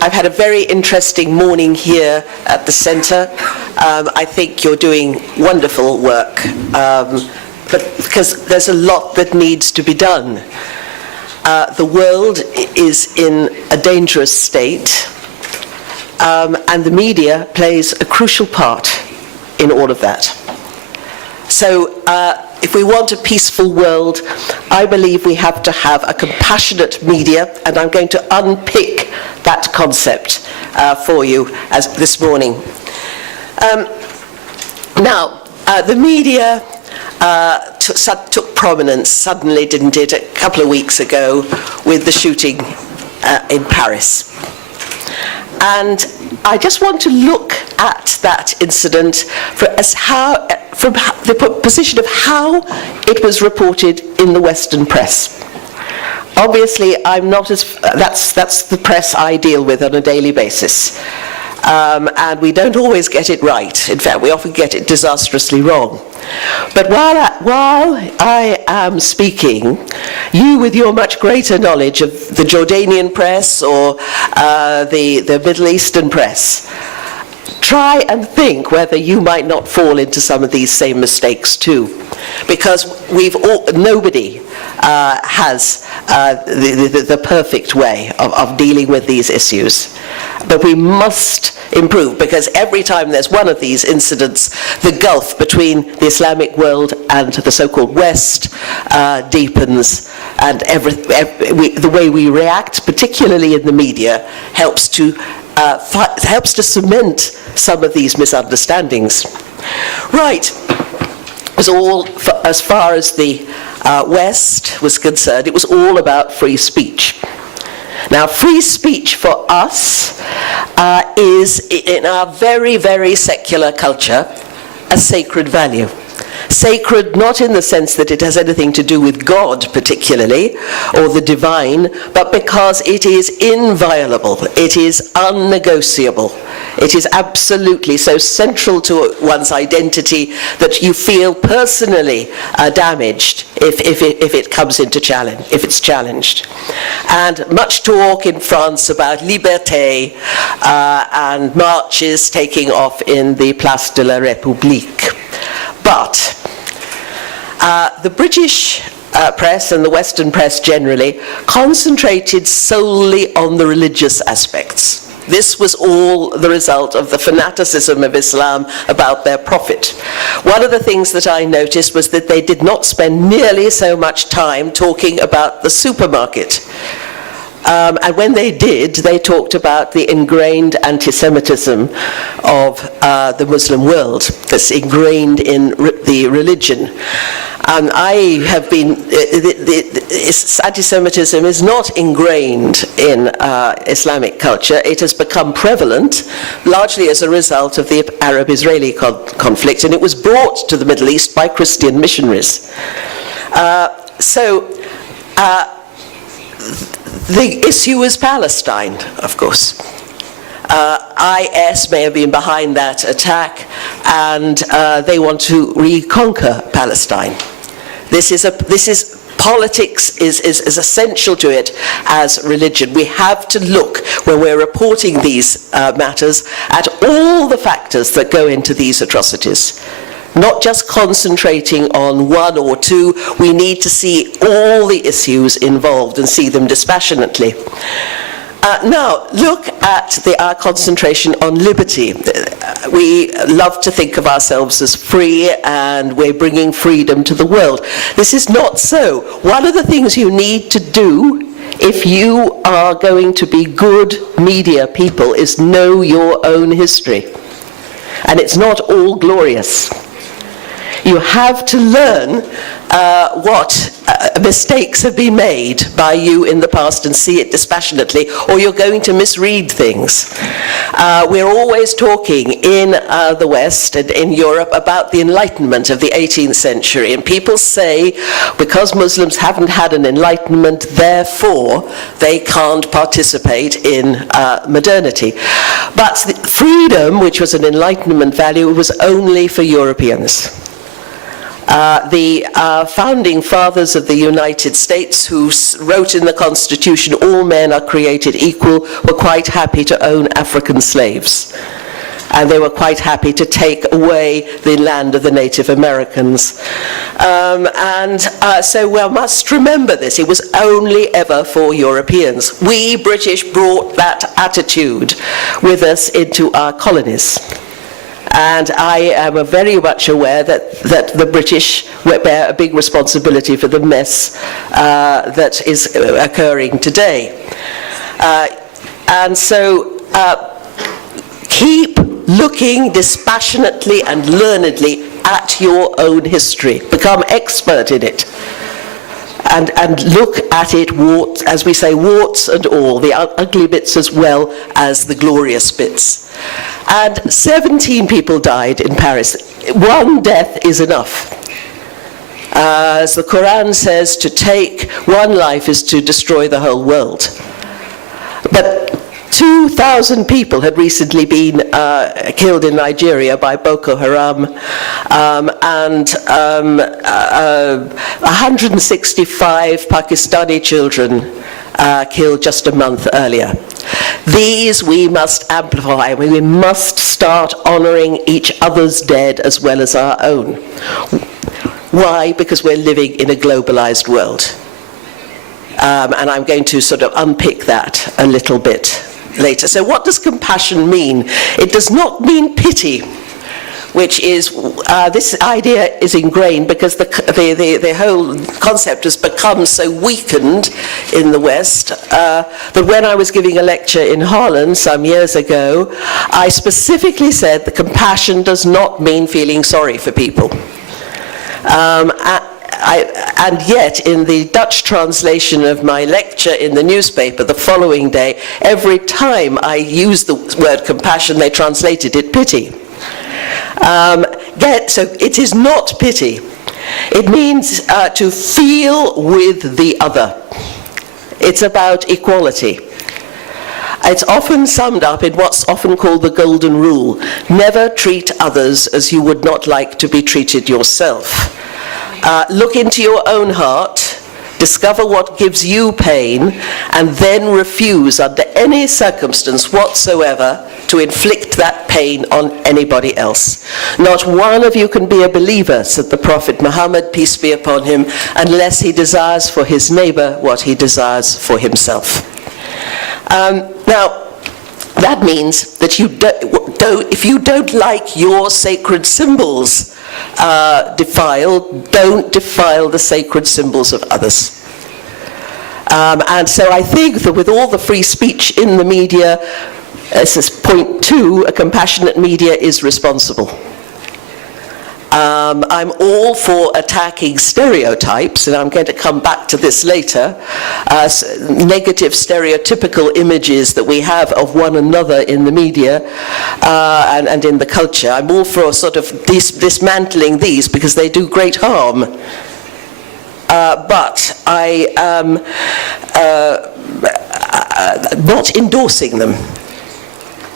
I've had a very interesting morning here at the centre. I think you're doing wonderful work, because there's a lot that needs to be done. The world is in a dangerous state, and the media plays a crucial part in all of that. So if we want a peaceful world, I believe we have to have a compassionate media, and I'm going to unpick that concept for you this morning. Now, the media took prominence suddenly, didn't it, a couple of weeks ago with the shooting in Paris. And I just want to look at that incident from the position of how it was reported in the Western press. Obviously, that's the press I deal with on a daily basis. And we don't always get it right. In fact, we often get it disastrously wrong. But while I am speaking, you, with your much greater knowledge of the Jordanian press or the Middle Eastern press, try and think whether you might not fall into some of these same mistakes too. Because nobody has the perfect way of dealing with these issues. But we must improve, because every time there's one of these incidents, the gulf between the Islamic world and the so-called West deepens, and the way we react, particularly in the media, helps to cement some of these misunderstandings. Right. It was all, as far as the West was concerned, it was all about free speech. Now, free speech for us is, in our very, very secular culture, a sacred value. Sacred not in the sense that it has anything to do with God particularly, or the divine, but because it is inviolable, it is unnegotiable. It is absolutely so central to one's identity that you feel personally damaged if it comes into challenge, if it's challenged. And much talk in France about liberté and marches taking off in the Place de la République. But the British press and the Western press generally concentrated solely on the religious aspects. This was all the result of the fanaticism of Islam about their prophet. One of the things that I noticed was that they did not spend nearly so much time talking about the supermarket. And when they did, they talked about the ingrained anti-Semitism of the Muslim world that's ingrained in the religion. And I have been, anti-Semitism is not ingrained in Islamic culture. It has become prevalent, largely as a result of the Arab-Israeli conflict, and it was brought to the Middle East by Christian missionaries. The issue is Palestine, of course. IS may have been behind that attack, and they want to reconquer Palestine. Politics is essential to it as religion. We have to look, when we're reporting these matters, at all the factors that go into these atrocities. Not just concentrating on one or two. We need to see all the issues involved and see them dispassionately. Now, look at our concentration on liberty. We love to think of ourselves as free, and we're bringing freedom to the world. This is not so. One of the things you need to do if you are going to be good media people is know your own history. And it's not all glorious. You have to learn what mistakes have been made by you in the past and see it dispassionately, or you're going to misread things. We're always talking in the West and in Europe about the Enlightenment of the 18th century, and people say because Muslims haven't had an Enlightenment, therefore they can't participate in modernity. But freedom, which was an Enlightenment value, was only for Europeans. The founding fathers of the United States, who wrote in the Constitution, all men are created equal, were quite happy to own African slaves. And they were quite happy to take away the land of the Native Americans. So we must remember this. It was only ever for Europeans. We British brought that attitude with us into our colonies. And I am very much aware that the British bear a big responsibility for the mess that is occurring today. Keep looking dispassionately and learnedly at your own history. Become expert in it. And look at it, as we say, warts and all, the ugly bits as well as the glorious bits. And 17 people died in Paris. One death is enough. As the Quran says, to take one life is to destroy the whole world. But 2,000 people had recently been killed in Nigeria by Boko Haram, and 165 Pakistani children killed just a month earlier. These we must amplify. We must start honoring each other's dead as well as our own. Why? Because we're living in a globalized world. And I'm going to sort of unpick that a little bit later. So what does compassion mean? It does not mean pity, which is, this idea is ingrained because the whole concept has become so weakened in the West that when I was giving a lecture in Holland some years ago, I specifically said that compassion does not mean feeling sorry for people. And yet, in the Dutch translation of my lecture in the newspaper the following day, every time I used the word compassion, they translated it pity. So it is not pity. It means to feel with the other. It's about equality. It's often summed up in what's often called the golden rule. Never treat others as you would not like to be treated yourself. Look into your own heart, discover what gives you pain, and then refuse under any circumstance whatsoever to inflict that pain on anybody else. Not one of you can be a believer, said the Prophet Muhammad, peace be upon him, unless he desires for his neighbor what he desires for himself. Now, that means that if you don't like your sacred symbols defiled, don't defile the sacred symbols of others. And so I think that with all the free speech in the media, this is point 2, a compassionate media is responsible. I'm all for attacking stereotypes, and I'm going to come back to this later, negative stereotypical images that we have of one another in the media and in the culture. I'm all for sort of dismantling these because they do great harm. But I am not endorsing them.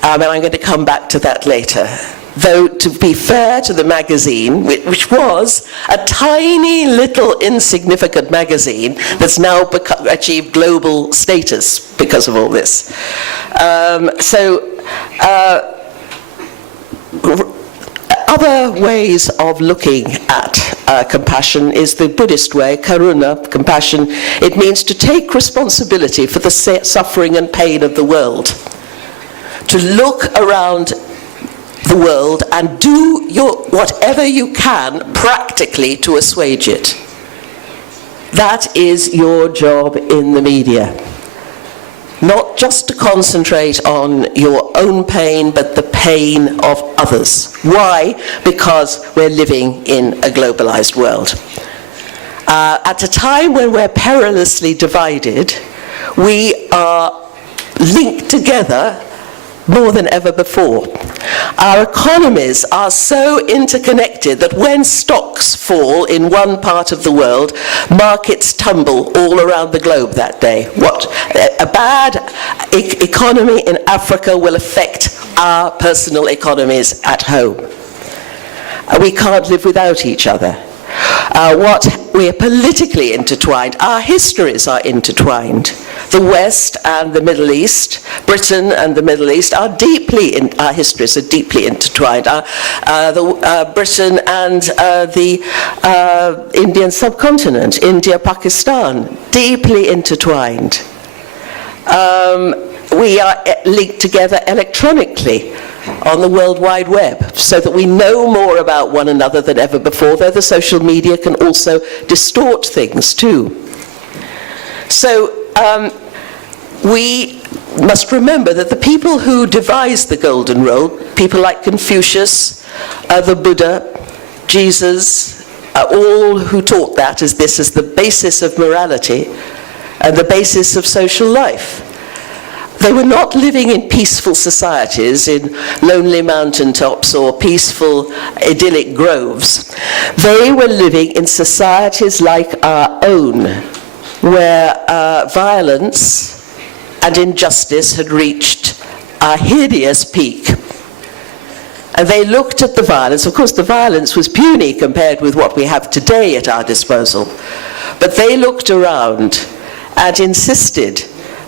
And I'm going to come back to that later. Though, to be fair to the magazine, which was a tiny little insignificant magazine that's now achieved global status because of all this. Other ways of looking at compassion is the Buddhist way, karuna, compassion. It means to take responsibility for the suffering and pain of the world. To look around the world and do whatever you can practically to assuage it. That is your job in the media. Not just to concentrate on your own pain, but the pain of others. Why? Because we're living in a globalized world. At a time when we're perilously divided, we are linked together more than ever before. Our economies are so interconnected that when stocks fall in one part of the world, markets tumble all around the globe that day. A bad economy in Africa will affect our personal economies at home. We can't live without each other. We are politically intertwined. Our histories are intertwined. The West and the Middle East, Britain and the Middle East, our histories are deeply intertwined. Britain and the Indian subcontinent, India, Pakistan, deeply intertwined. We are linked together electronically on the World Wide Web, so that we know more about one another than ever before, though the social media can also distort things too. So we must remember that the people who devised the Golden Rule, people like Confucius, the Buddha, Jesus, all who taught that as this is the basis of morality and the basis of social life. They were not living in peaceful societies, in lonely mountaintops or peaceful idyllic groves. They were living in societies like our own, where violence and injustice had reached a hideous peak. And they looked at the violence. Of course, the violence was puny compared with what we have today at our disposal. But they looked around and insisted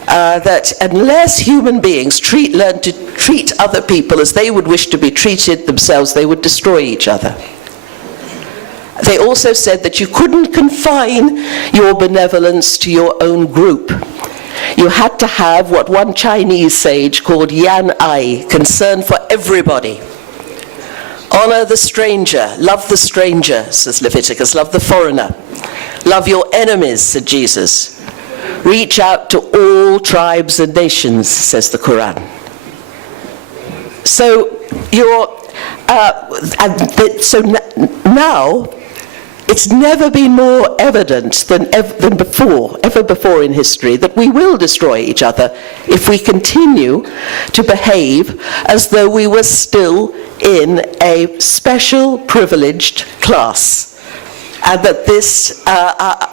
that unless human beings learn to treat other people as they would wish to be treated themselves, they would destroy each other. They also said that you couldn't confine your benevolence to your own group. You had to have what one Chinese sage called yan ai, concern for everybody. Honor the stranger, love the stranger, says Leviticus, love the foreigner. Love your enemies, said Jesus. Reach out to all tribes and nations, says the Quran. So now, it's never been more evident than ever before in history that we will destroy each other if we continue to behave as though we were still in a special privileged class. And that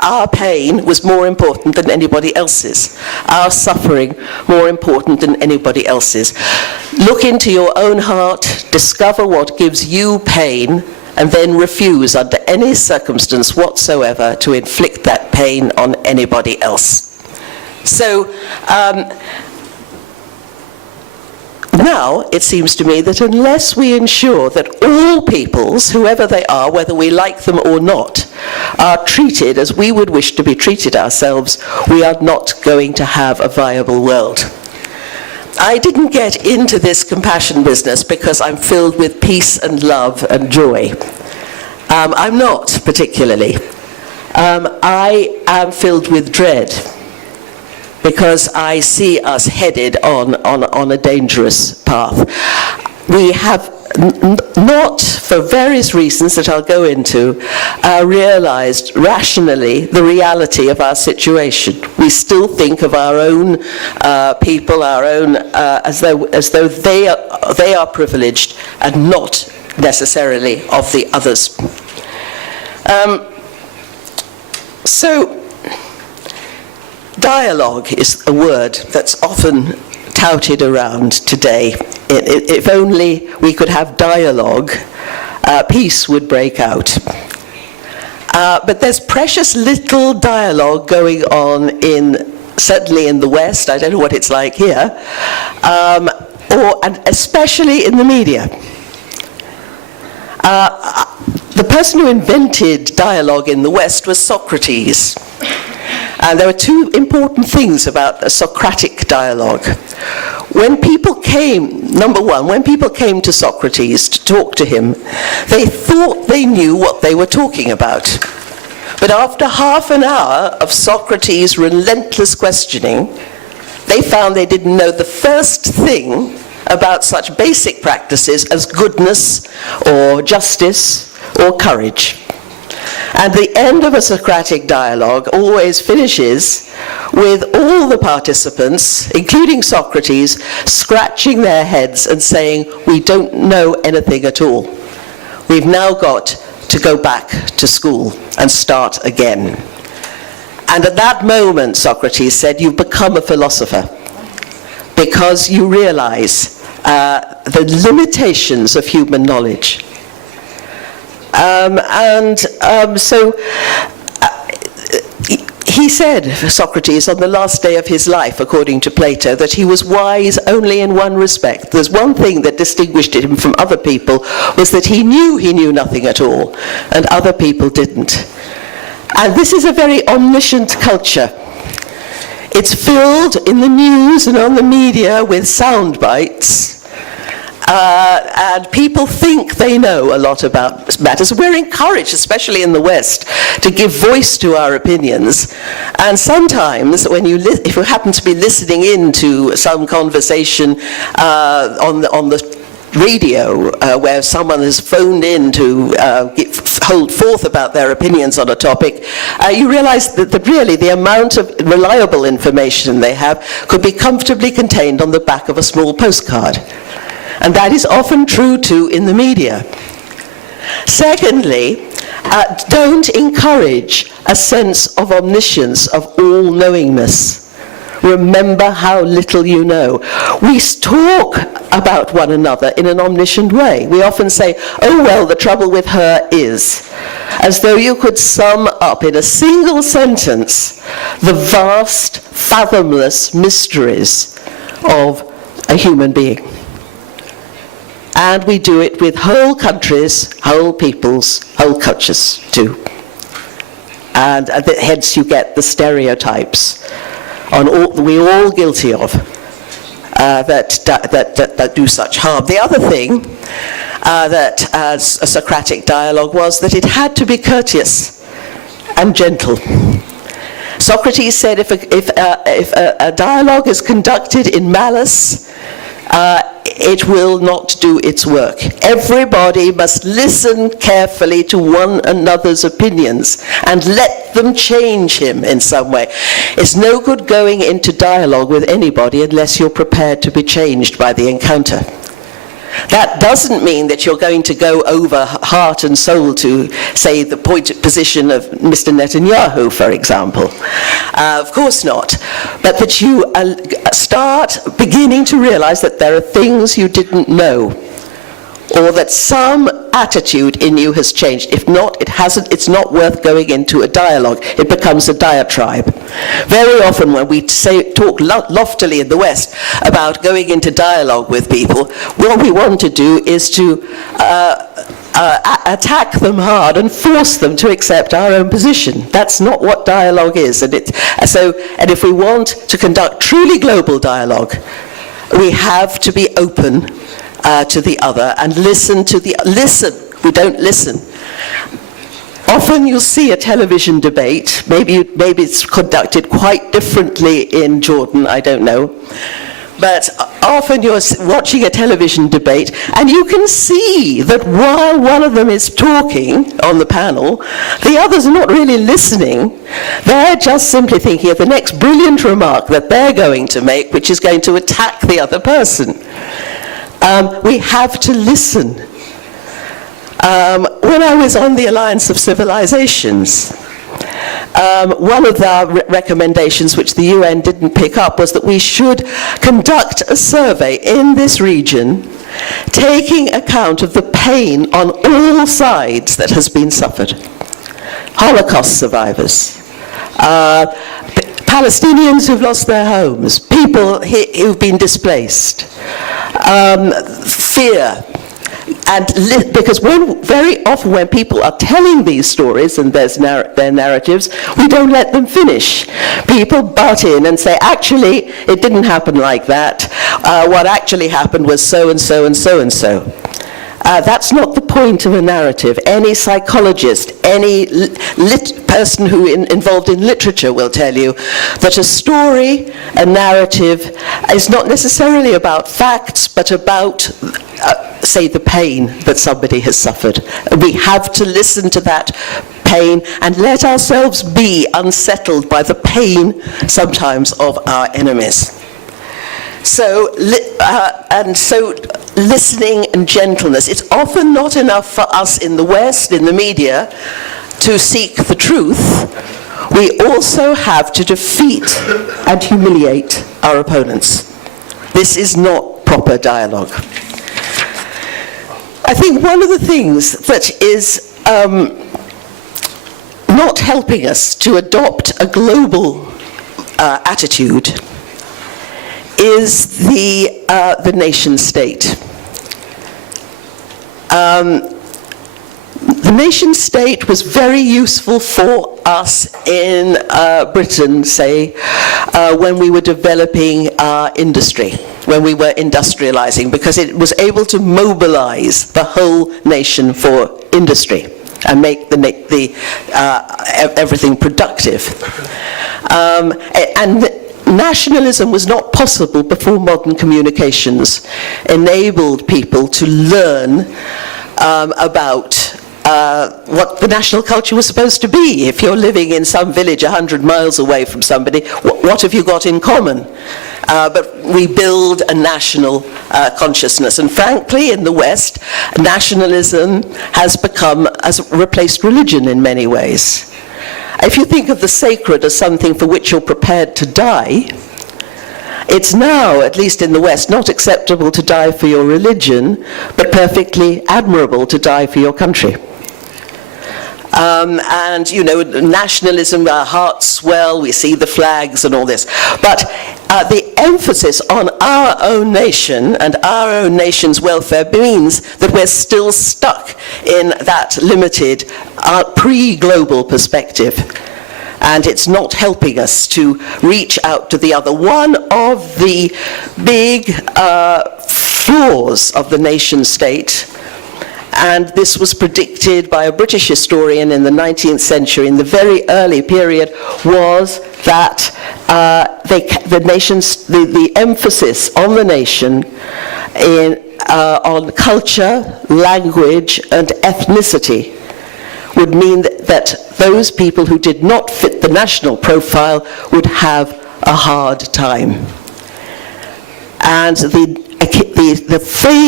our pain was more important than anybody else's. Our suffering more important than anybody else's. Look into your own heart, discover what gives you pain, and then refuse under any circumstance whatsoever to inflict that pain on anybody else. So, now, it seems to me that unless we ensure that all peoples, whoever they are, whether we like them or not, are treated as we would wish to be treated ourselves, we are not going to have a viable world. I didn't get into this compassion business because I'm filled with peace and love and joy. I'm not particularly. I am filled with dread, because I see us headed on a dangerous path. We have not, for various reasons that I'll go into, realized rationally the reality of our situation. We still think of our own people, our own, as though they are privileged and not necessarily of the others. Dialogue is a word that's often touted around today. If only we could have dialogue, peace would break out. But there's precious little dialogue going on certainly in the West, I don't know what it's like here, and especially in the media. The person who invented dialogue in the West was Socrates. And there were two important things about a Socratic dialogue. When people came, number one, when people came to Socrates to talk to him, they thought they knew what they were talking about. But after half an hour of Socrates' relentless questioning, they found they didn't know the first thing about such basic practices as goodness or justice or courage. And the end of a Socratic dialogue always finishes with all the participants, including Socrates, scratching their heads and saying, we don't know anything at all. We've now got to go back to school and start again. And at that moment, Socrates said, you've become a philosopher because you realize the limitations of human knowledge. And He said, Socrates, on the last day of his life, according to Plato, that he was wise only in one respect. There's one thing that distinguished him from other people, was that he knew nothing at all, and other people didn't. And this is a very omniscient culture. It's filled in the news and on the media with sound bites. And people think they know a lot about matters. We're encouraged, especially in the West, to give voice to our opinions. And sometimes, if you happen to be listening in to some conversation on the radio where someone has phoned in to hold forth about their opinions on a topic, you realize that really the amount of reliable information they have could be comfortably contained on the back of a small postcard. And that is often true too in the media. Secondly, don't encourage a sense of omniscience, of all-knowingness. Remember how little you know. We talk about one another in an omniscient way. We often say, oh well, the trouble with her is, as though you could sum up in a single sentence the vast, fathomless mysteries of a human being. And we do it with whole countries, whole peoples, whole cultures too. And hence you get the stereotypes we're all guilty of that do such harm. The other thing that a Socratic dialogue was that it had to be courteous and gentle. Socrates said if a dialogue is conducted in malice, it will not do its work. Everybody must listen carefully to one another's opinions and let them change him in some way. It's no good going into dialogue with anybody unless you're prepared to be changed by the encounter. That doesn't mean that you're going to go over heart and soul to, say, the position of Mr. Netanyahu, for example. Of course not. But that you start beginning to realize that there are things you didn't know, or that some attitude in you has changed. If not, it's not worth going into a dialogue. It becomes a diatribe. Very often when we talk loftily in the West about going into dialogue with people, what we want to do is to attack them hard and force them to accept our own position. That's not what dialogue is. And if we want to conduct truly global dialogue, we have to be open to the other and listen. We don't listen. Often you'll see a television debate. Maybe it's conducted quite differently in Jordan, I don't know. But often you're watching a television debate and you can see that while one of them is talking on the panel, the others are not really listening. They're just simply thinking of the next brilliant remark that they're going to make, which is going to attack the other person. We have to listen. When I was on the Alliance of Civilizations, one of the recommendations which the UN didn't pick up was that we should conduct a survey in this region taking account of the pain on all sides that has been suffered. Holocaust survivors, Palestinians who've lost their homes, people who've been displaced, fear. And because very often when people are telling these stories and their narratives, we don't let them finish. People butt in and say, actually, it didn't happen like that. What actually happened was so and so and so and so. That's not the point of a narrative. Any psychologist, any person who involved in literature will tell you that a story, a narrative, is not necessarily about facts, but about, say, the pain that somebody has suffered. We have to listen to that pain and let ourselves be unsettled by the pain sometimes of our enemies. So listening and gentleness. It's often not enough for us in the West, in the media, to seek the truth. We also have to defeat and humiliate our opponents. This is not proper dialogue. I think one of the things that is not helping us to adopt a global attitude is the nation state. The nation state was very useful for us in Britain, say, when we were developing our industry, when we were industrializing, because it was able to mobilize the whole nation for industry and make everything productive. And nationalism was not possible before modern communications enabled people to learn about what the national culture was supposed to be. If you're living in some village 100 miles away from somebody, what have you got in common? But we build a national consciousness. And frankly, in the West, nationalism has replaced religion in many ways. If you think of the sacred as something for which you're prepared to die, it's now, at least in the West, not acceptable to die for your religion, but perfectly admirable to die for your country. And, you know, nationalism, our hearts swell, we see the flags and all this. But the emphasis on our own nation and our own nation's welfare means that we're still stuck in that limited pre-global perspective. And it's not helping us to reach out to the other. One of the big flaws of the nation state, and this was predicted by a British historian in the 19th century, in the very early period, was that the emphasis on the nation on culture, language, and ethnicity would mean that those people who did not fit the national profile would have a hard time. And the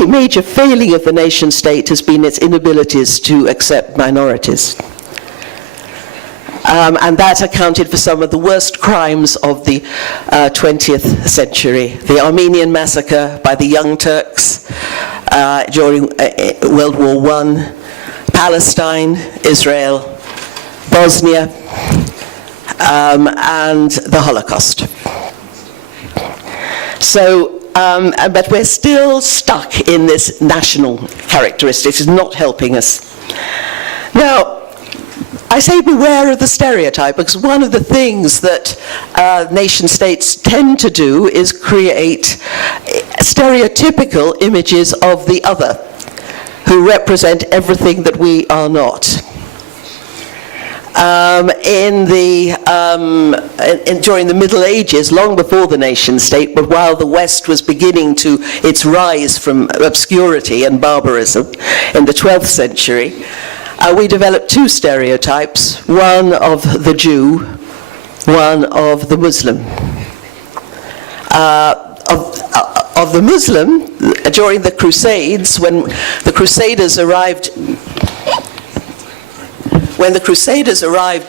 major failing of the nation state has been its inabilities to accept minorities. And that accounted for some of the worst crimes of the 20th century. The Armenian massacre by the Young Turks during World War I, Palestine, Israel, Bosnia, and the Holocaust. So, but we're still stuck in this national characteristic. It's not helping us. Now, I say beware of the stereotype, because one of the things that nation states tend to do is create stereotypical images of the other, who represent everything that we are not. During the Middle Ages, long before the nation state, but while the West was beginning to its rise from obscurity and barbarism in the 12th century, we developed two stereotypes, one of the Jew, one of the Muslim. Of the Muslim, during the Crusades, when the Crusaders arrived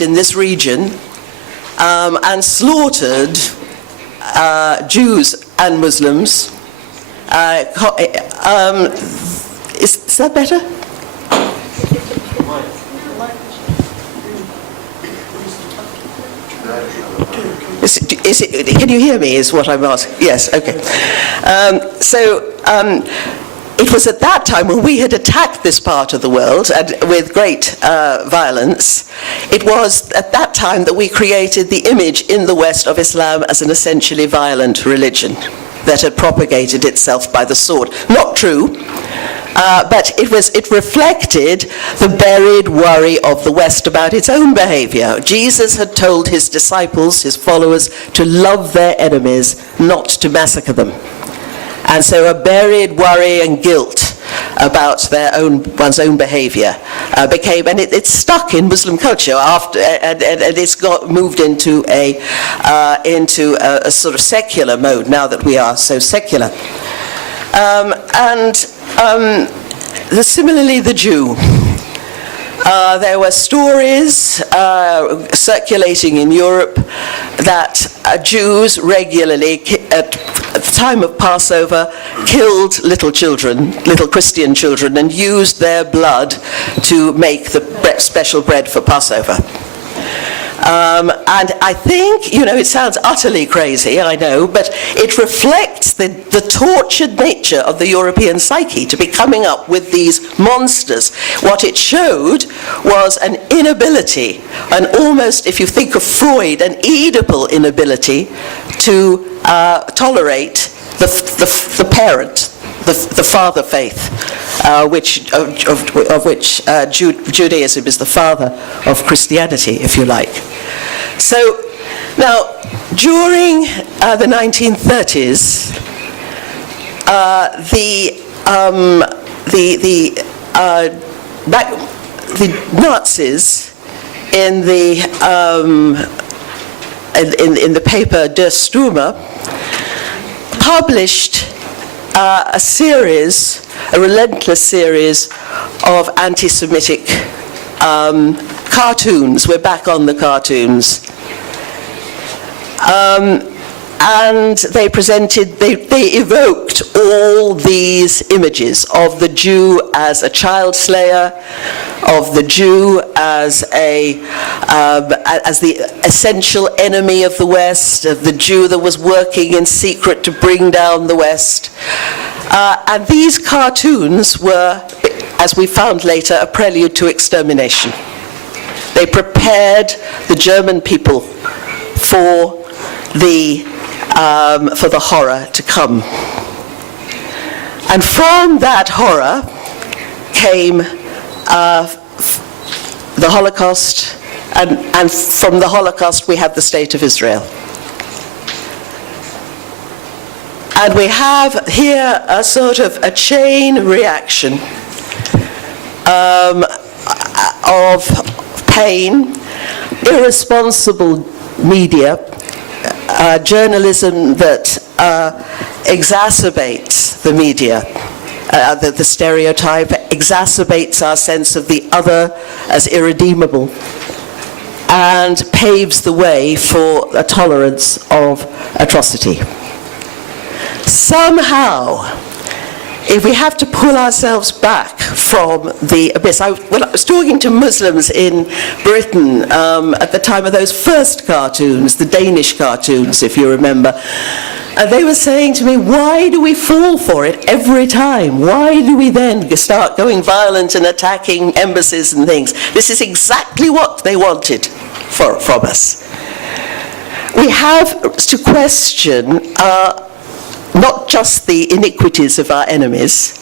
in this region and slaughtered Jews and Muslims, is that better? Can you hear me, is what I'm asking? Yes, okay. It was at that time when we had attacked this part of the world and with great violence. It was at that time that we created the image in the West of Islam as an essentially violent religion that had propagated itself by the sword. Not true. But it reflected the buried worry of the West about its own behavior. Jesus had told his disciples, his followers, to love their enemies, not to massacre them. And so a buried worry and guilt about one's own behavior became, and it stuck in Muslim culture after, and it's got moved into a sort of secular mode now that we are so secular. Similarly, the Jew. There were stories circulating in Europe that Jews regularly, at the time of Passover, killed little children, little Christian children, and used their blood to make the special bread for Passover. And I think, it sounds utterly crazy, I know, but it reflects the tortured nature of the European psyche to be coming up with these monsters. What it showed was an inability, an almost, if you think of Freud, an Oedipal inability to tolerate the parent, the father faith, of which Judaism is the father of Christianity, if you like. So now, during the 1930s, the Nazis in the paper Der Stürmer published a relentless series of anti-Semitic cartoons. We're back on the cartoons. And they evoked all these images of the Jew as a child slayer, of the Jew as the essential enemy of the West, of the Jew that was working in secret to bring down the West. And these cartoons were, as we found later, a prelude to extermination. They prepared the German people for the horror to come. And from that horror came the Holocaust, and from the Holocaust we have the State of Israel. And we have here a sort of a chain reaction of pain, irresponsible media, journalism that exacerbates the media, the stereotype, exacerbates our sense of the other as irredeemable, and paves the way for a tolerance of atrocity. Somehow, if we have to pull ourselves back from the abyss, I was talking to Muslims in Britain at the time of those first cartoons, the Danish cartoons, if you remember, and they were saying to me, why do we fall for it every time? Why do we then start going violent and attacking embassies and things? This is exactly what they wanted from us. We have to question not just the iniquities of our enemies,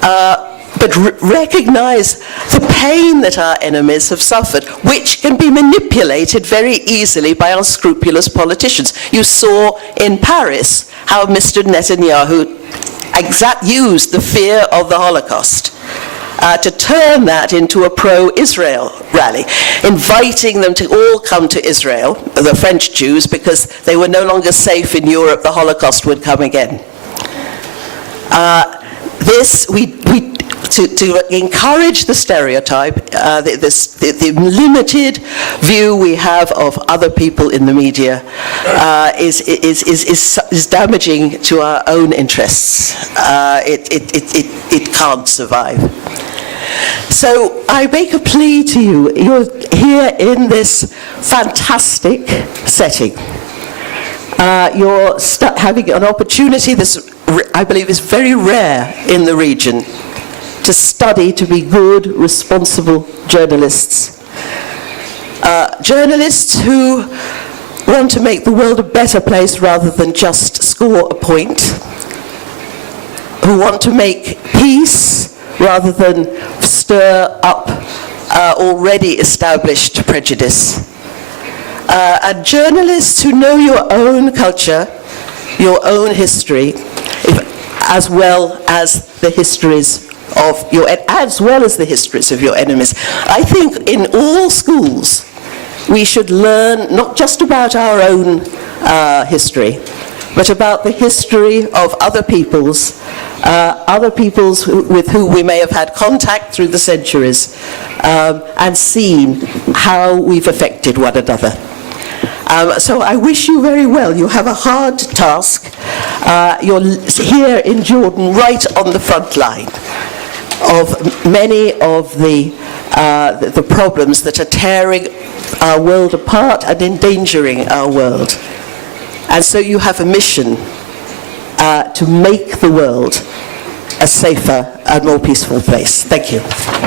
but recognize the pain that our enemies have suffered, which can be manipulated very easily by unscrupulous politicians. You saw in Paris how Mr. Netanyahu used the fear of the Holocaust to turn that into a pro-Israel rally, inviting them to all come to Israel, the French Jews, because they were no longer safe in Europe, the Holocaust would come again. To encourage the stereotype, the limited view we have of other people in the media is damaging to our own interests. It can't survive. So I make a plea to you. You're here in this fantastic setting. You're having an opportunity, this I believe is very rare in the region, to study to be good, responsible journalists. Journalists who want to make the world a better place rather than just score a point, who want to make peace rather than stir up already established prejudice. And journalists who know your own culture, your own history, as well as the histories of your enemies. I think in all schools we should learn not just about our own history, but about the history of other peoples with whom we may have had contact through the centuries, and seen how we've affected one another. So I wish you very well. You have a hard task. You're here in Jordan, right on the front line of many of the problems that are tearing our world apart and endangering our world. And so you have a mission to make the world a safer and more peaceful place. Thank you.